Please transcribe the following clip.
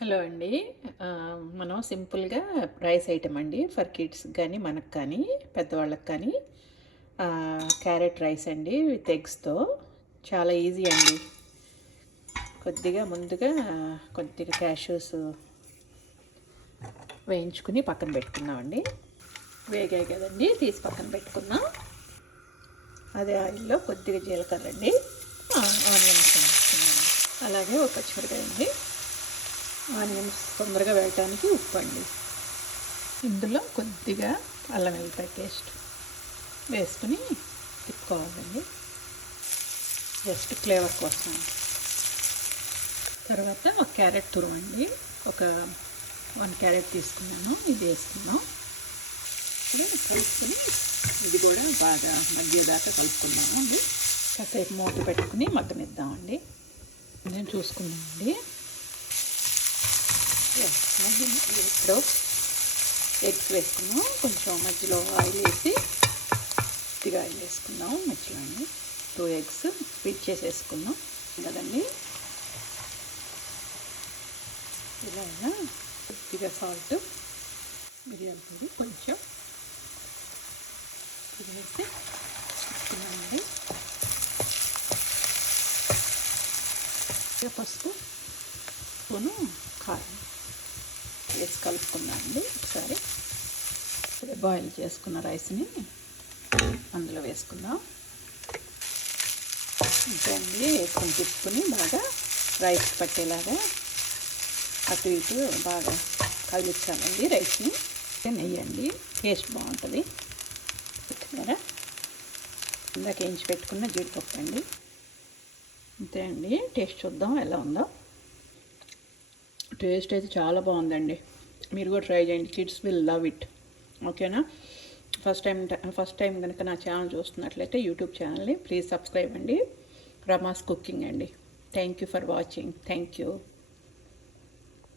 Hello అండి. మనం సింపుల్‌గా రైస్ ఐటెమ్ అండి. ఫర్ కిడ్స్ కానీ, మనకు కానీ, పెద్దవాళ్ళకి కానీ క్యారెట్ రైస్ అండి విత్ ఎగ్స్‌తో. చాలా ఈజీ అండి. ముందుగా కొద్దిగా క్యాష్యూస్ వేయించుకుని పక్కన పెట్టుకుందామండి. వేగాయి కదండి, తీసి పక్కన పెట్టుకుందాం. అదే ఆయిల్లో కొద్దిగా జీలకర్ర అండి, ఆనియన్స్ వేసుకున్నాం. అలాగే ఒక పచ్చిమిరపకాయ అండి, ఆనియన్స్ తొందరగా వేయటానికి ఉప్పు అండి. ఇందులో కొద్దిగా అల్లం వెల్లిపాయ పేస్ట్ వేసుకుని తిప్పుకోవాలండి, జస్ట్ ఫ్లేవర్ కోసం. తర్వాత ఒక క్యారెట్ తురుమండి, ఒక 1 క్యారెట్ తీసుకున్నాను, ఇది వేసుకున్నాం. ఇప్పుడు కలుపుకొని ఇది కూడా బాగా మగ్గేదాకా కలుపుకున్నాము అండి. కాసేపు మూత పెట్టుకుని మగ్గనిద్దామండి. నేను చూసుకున్నామండి. ఇప్పుడు ఎగ్స్ వేసుకున్నాం, కొంచెం మధ్యలో ఆయిల్ వేసి కొద్దిగా ఆయిల్ వేసుకుందాం మధ్యలో అండి. 2 ఎగ్స్ బీట్ చేసేసుకుందాం కదండి. ఇలా కొద్దిగా సాల్ట్, మిరియాల పొడి కొంచెం ఇది వేసి వేసుకున్నామండి. పసుపు, స్పూను కారం వేసి కలుపుకున్నామండి. ఒకసారి బాయిల్ చేసుకున్న రైస్ని అందులో వేసుకుందాం. ఇంకా అండి వేసుకొని తిప్పుకొని బాగా రైస్ పట్టేలాగా అటు ఇటు బాగా కదిలించాలండి రైస్ని. నెయ్యి అండి, టేస్ట్ బాగుంటుంది. కొత్తిమీర, ఇందాక వేయించి పెట్టుకున్న జీడిపప్పు అండి. అంతే అండి. టేస్ట్ చూద్దాం ఎలా ఉందో. టేస్ట్ అయితే చాలా బాగుందండి. మీరు కూడా ట్రై చేయండి, కిడ్స్ విల్ లవ్ ఇట్. ఓకేనా? ఫస్ట్ టైం కనుక నా ఛానల్ చూస్తున్నట్లయితే యూట్యూబ్ ఛానల్ని ప్లీజ్ సబ్స్క్రైబ్ అండి. రమాస్ కుకింగ్ అండి. Thank you for watching. Thank you.